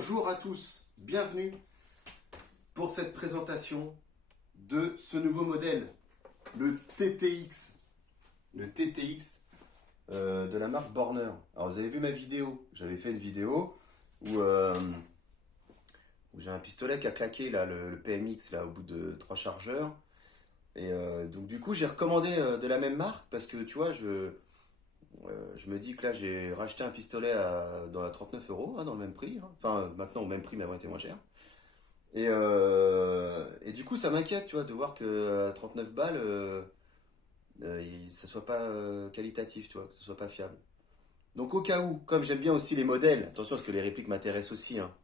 Bonjour à tous, bienvenue pour cette présentation de ce nouveau modèle, le TTX. Le TTX de la marque Borner. Alors vous avez vu ma vidéo, j'avais fait une vidéo où j'ai un pistolet qui a claqué, là, le PMX, là, au bout de 3 chargeurs. Et donc du coup j'ai recommandé de la même marque parce que tu vois, je me dis que là j'ai racheté un pistolet dans la 39 euros, hein, dans le même prix. Hein. Enfin maintenant au même prix mais avant il était moins cher. Et du coup ça m'inquiète, tu vois, de voir que à 39 balles, ça soit pas qualitatif, tu vois, que ce soit pas fiable. Donc au cas où, comme j'aime bien aussi les modèles, attention parce que les répliques m'intéressent aussi. Hein.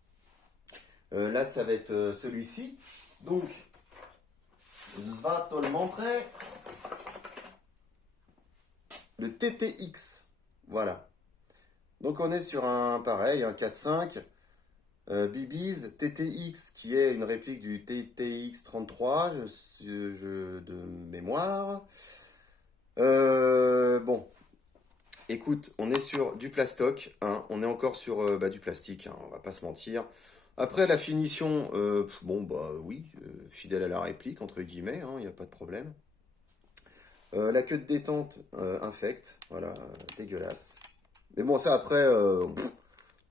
Là ça va être celui-ci. Donc je vais te le montrer. Le TTX. Voilà. Donc on est sur un pareil, un 4.5 BB's TTX qui est une réplique du TTX 33 de mémoire. Bon, écoute, on est sur du plastoc, hein, on est encore sur du plastique, hein, on va pas se mentir. Après la finition, bon bah oui, fidèle à la réplique entre guillemets, il n'y a pas de problème. La queue de détente infecte, voilà, dégueulasse. Mais bon ça après, je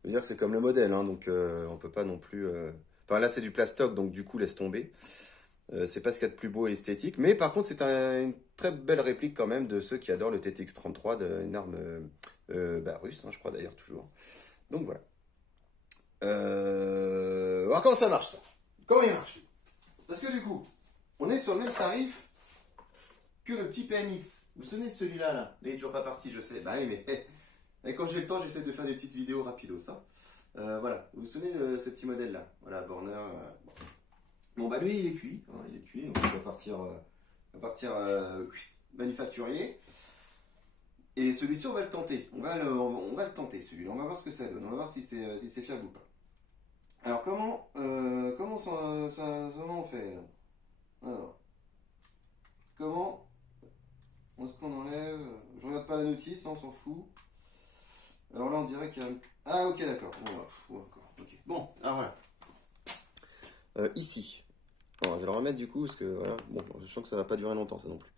veux dire que c'est comme le modèle, hein, donc on peut pas non plus. Enfin là c'est du plastoc, donc du coup laisse tomber. C'est pas ce qu'il y a de plus beau et esthétique, mais par contre c'est une très belle réplique quand même de ceux qui adorent le TTX 33, une arme russe, hein, je crois d'ailleurs toujours. Donc voilà. Alors comment ça marche ça? Comment il marche? Parce que du coup, on est sur le même tarif que le petit PMX. Vous vous souvenez de celui-là là? Il est toujours pas parti, je sais. Bah oui, mais quand j'ai le temps, j'essaie de faire des petites vidéos rapidos, ça. Voilà, vous vous souvenez de ce petit modèle là? Voilà, Borner. Bon bah lui il est cuit, hein, donc il va partir manufacturier. Et celui-ci on va le tenter, on va le tenter celui-là, on va voir ce que ça donne, on va voir si c'est fiable ou pas. Alors comment on fait là? Alors, comment est-ce qu'on enlève? Je regarde pas la notice, hein, on s'en fout. Alors là on dirait qu'il y a... Ah ok d'accord, ok. Bon, alors voilà. Ici. Bon, je vais le remettre du coup parce que voilà, bon, je sens que ça va pas durer longtemps ça non plus.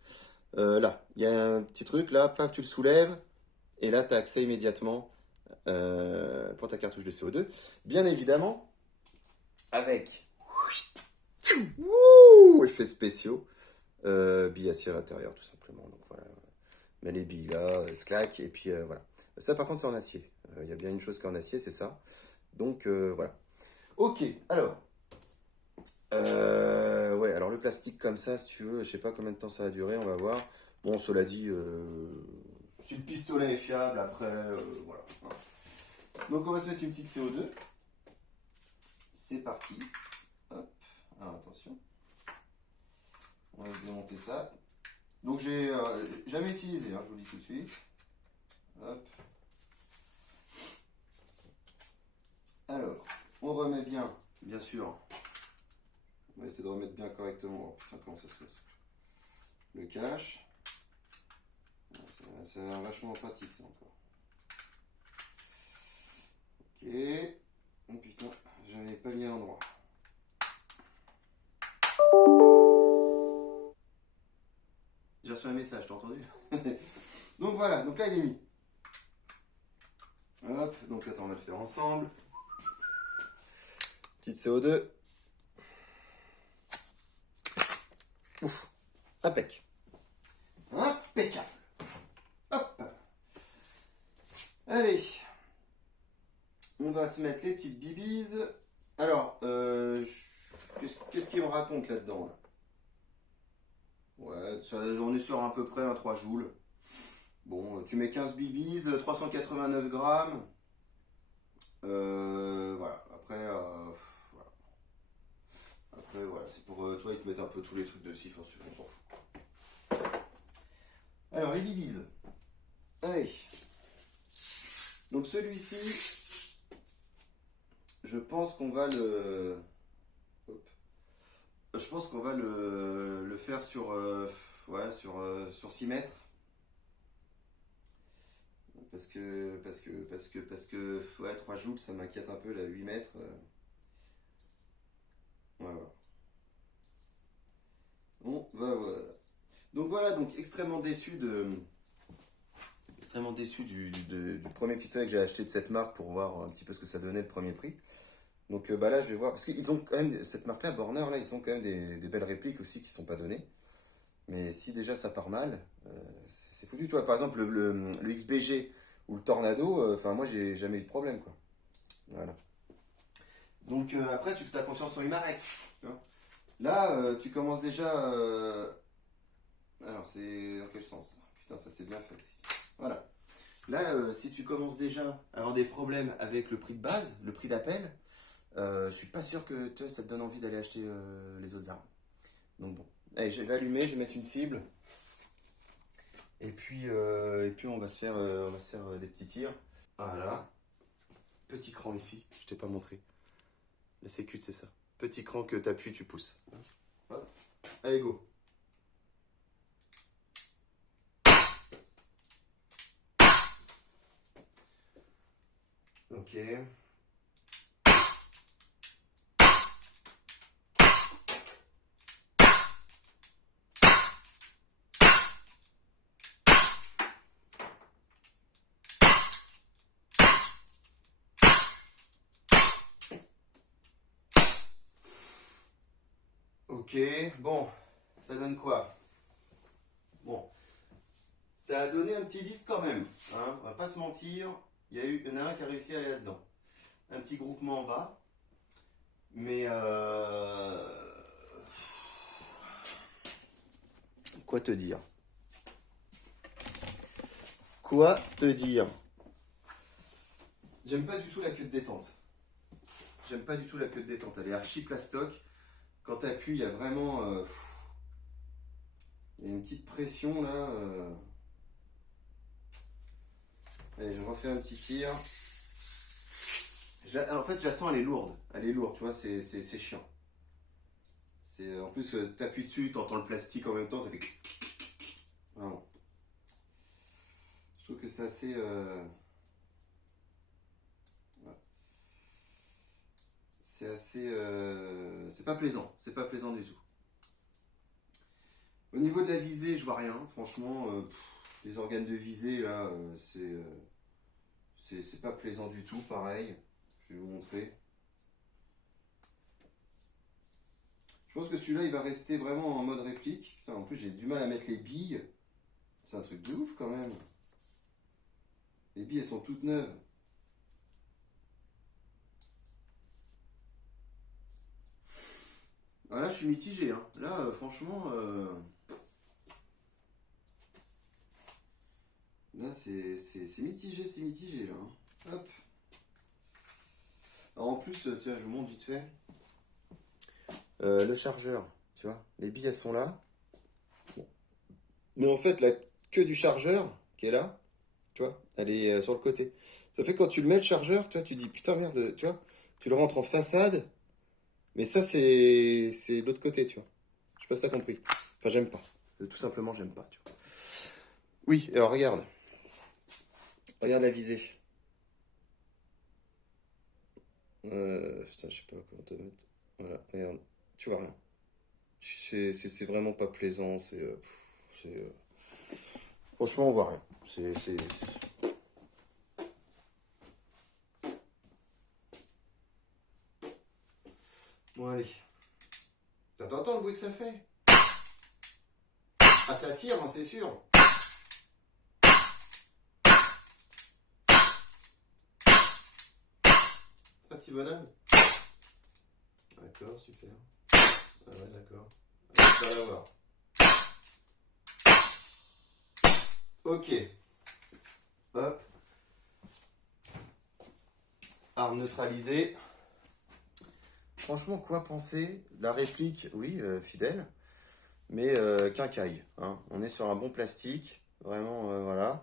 Là, il y a un petit truc là, paf, tu le soulèves et là tu as accès immédiatement pour ta cartouche de CO2. Bien évidemment, avec effets spéciaux, billes acier à l'intérieur tout simplement. Donc voilà, mets les billes là, se claque et puis voilà. Ça par contre c'est en acier. Il y a bien une chose qui est en acier, c'est ça. Donc voilà. Ok, alors. Ouais, alors le plastique comme ça, si tu veux, je sais pas combien de temps ça va durer, on va voir. Bon, cela dit, si le pistolet est fiable, après, voilà. Donc on va se mettre une petite CO2. C'est parti. Hop, alors attention. On va démonter ça. Donc j'ai jamais utilisé, hein, je vous le dis tout de suite. Hop. Alors, on remet bien sûr. On va essayer de remettre bien correctement. Oh putain, comment ça se passe? Le cache. C'est vachement pratique ça encore. Ok. Oh putain, j'avais pas mis à l'endroit. J'ai reçu un message, t'as entendu? Donc voilà, donc là il est mis. Hop, donc attends, on va le faire ensemble. Petite CO2. Ouf, impec. Impeccable. Hop. Allez. On va se mettre les petites bibises. Alors, qu'est-ce qu'il me raconte là-dedans là? Ouais, on est sur à peu près un 3 joules. Bon, tu mets 15 bibises, 389 grammes. Voilà, voilà. Après, voilà, c'est pour toi, ils te mettent un peu tous les trucs de sif, on s'en fout. Alors, les bibises. Allez. Donc celui-ci, je pense qu'on va le... Hop. Je pense qu'on va le faire sur 6 mètres. Ouais, 3 joules, ça m'inquiète un peu, là, 8 mètres. Ouais, voilà. Bon, bah voilà. Donc voilà, donc extrêmement déçu du premier pistolet que j'ai acheté de cette marque pour voir un petit peu ce que ça donnait le premier prix. Donc bah là, je vais voir, parce qu'ils ont quand même, cette marque-là, Borner, là, ils ont quand même des belles répliques aussi qui sont pas données. Mais si déjà ça part mal, c'est foutu. Tu vois, par exemple, le XBG ou le Tornado, enfin, moi, j'ai jamais eu de problème, quoi. Voilà. Donc après, tu as conscience sur Imarex. Tu vois. Là, tu commences déjà. Alors, c'est dans quel sens? Putain, ça c'est bien fait. Voilà. Là, si tu commences déjà à avoir des problèmes avec le prix de base, le prix d'appel, je suis pas sûr que ça te donne envie d'aller acheter les autres armes. Donc bon. Allez, je vais allumer, je vais mettre une cible. Et puis on va se faire des petits tirs. Voilà. Petit cran ici, je t'ai pas montré. La sécu, c'est ça. Petit cran que tu appuies, tu pousses. Hop. Allez, go. Ok. Ok, bon, ça donne quoi? Bon, ça a donné un petit 10 quand même, hein, on va pas se mentir, il y en a un qui a réussi à aller là-dedans. Un petit groupement en bas, mais quoi te dire? Quoi te dire? J'aime pas du tout la queue de détente. J'aime pas du tout la queue de détente, elle est archi plastoc. Quand tu appuies, il y a vraiment il y a une petite pression là. Allez, je refais un petit tir. En fait, je la sens, elle est lourde. Elle est lourde, tu vois, c'est chiant. En plus, tu appuies dessus, tu entends le plastique en même temps, ça fait. Vraiment. Je trouve que c'est assez. Ouais. C'est assez. C'est pas plaisant. C'est pas plaisant du tout. Au niveau de la visée, je vois rien. Franchement, les organes de visée, là, c'est pas plaisant du tout, pareil. Je vais vous montrer. Je pense que celui-là, il va rester vraiment en mode réplique. Putain, en plus, j'ai du mal à mettre les billes. C'est un truc de ouf quand même. Les billes, elles sont toutes neuves. Ah, là, je suis mitigé. Hein. Là, franchement, là, c'est mitigé, c'est mitigé. Là, hein. Hop. Alors, en plus, tiens, je vous montre vite fait. Le chargeur, tu vois, les billes, elles sont là. Bon. Mais en fait, la queue du chargeur, qui est là, tu vois, elle est sur le côté. Ça fait que quand tu le mets le chargeur, tu vois, tu dis putain merde, tu vois, tu le rentres en façade, mais ça c'est de l'autre côté, tu vois. Je sais pas si t'as compris. Enfin, j'aime pas. Tout simplement, j'aime pas, tu vois. Oui, alors regarde. Regarde la visée. Putain, je sais pas comment te mettre. Voilà, regarde. Tu vois rien. C'est vraiment pas plaisant. Franchement, on voit rien. Bon, allez. T'entends le bruit que ça fait? Ah, ça tire, hein, c'est sûr. Un petit bonhomme. D'accord, super. Ah ouais, d'accord. On va l'avoir. Ok. Hop. Arme neutralisée. Franchement, quoi penser? La réplique, oui, fidèle, mais quincaille. Hein. On est sur un bon plastique. Vraiment, voilà.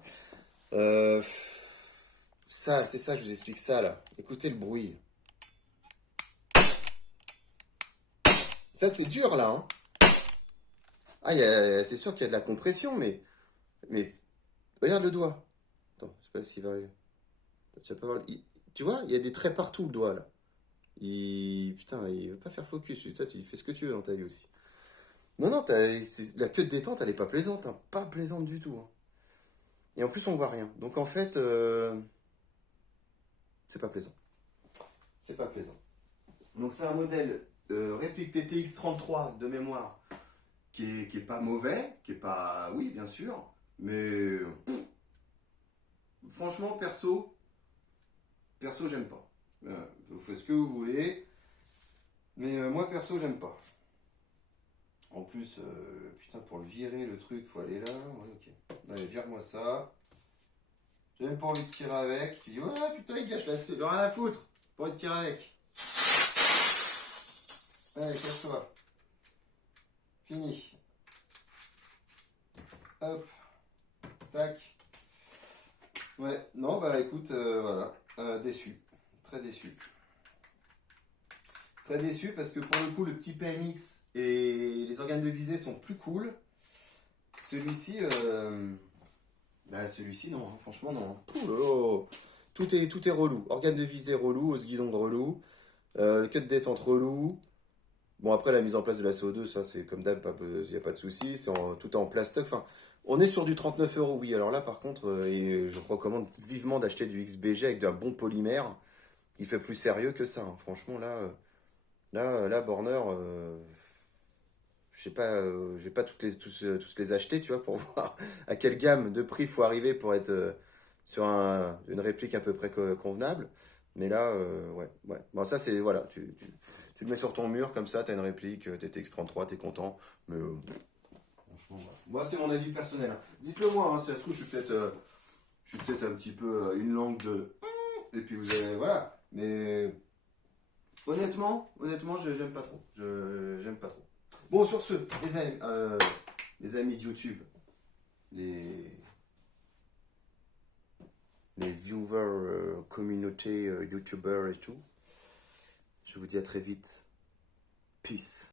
Ça, c'est ça, je vous explique ça là. Écoutez le bruit. Ça, c'est dur là. Hein. Ah, c'est sûr qu'il y a de la compression, mais regarde le doigt. Attends, pas s'il va... Tu vas pas voir tu vois, il y a des traits partout, le doigt, là. Putain, il veut pas faire focus. Toi, tu fais ce que tu veux dans ta vie aussi. Non, non, la queue de détente, elle est pas plaisante, hein. Pas plaisante du tout, hein. Et en plus, on voit rien. Donc en fait, c'est pas plaisant. C'est pas plaisant. Donc c'est un modèle réplique TTX 33 de mémoire qui est pas mauvais, qui est pas... Oui, bien sûr, mais franchement, perso, j'aime pas. Vous faites ce que vous voulez, mais moi, perso, j'aime pas. En plus, putain, pour le virer, le truc, faut aller là. Ouais, ok. Allez, vire-moi ça. J'ai même pas envie de tirer avec. Tu dis, ouais, putain, il gâche la... Rien à foutre. Pas envie de tirer avec. Allez, casse-toi. Fini. Hop. Tac. Ouais, non, bah écoute, voilà. Déçu. Très déçu. Très déçu parce que pour le coup, le petit PMX et les organes de visée sont plus cool. Celui-ci, celui-ci, non, hein, franchement, non. Ouh là là. Tout est relou. Organe de visée relou, os guidon de relou, queue de détente relou. Bon, après, la mise en place de la CO2, ça, c'est comme d'hab, il n'y a pas de souci. Tout est en plastoc. Enfin, on est sur du 39 euros, oui. Alors là, par contre, et je recommande vivement d'acheter du XBG avec d'un bon polymère. Il fait plus sérieux que ça, hein. Franchement, là, Borner, je sais pas, je vais pas tous les acheter, tu vois, pour voir à quelle gamme de prix il faut arriver pour être sur une réplique à peu près convenable. Mais là, ouais, ouais. Bon, ça, c'est, voilà, tu le mets sur ton mur, comme ça, t'as une réplique, TTX 33, t'es content. Mais, franchement, voilà. Moi, c'est mon avis personnel, hein. Dites-le moi, hein, si ça se trouve, je suis peut-être un petit peu une langue de... Et puis vous avez, voilà. Mais, honnêtement, j'aime pas trop. J'aime pas trop. Bon, sur ce, les amis de YouTube, les, les viewers, communauté, YouTubers et tout, je vous dis à très vite. Peace.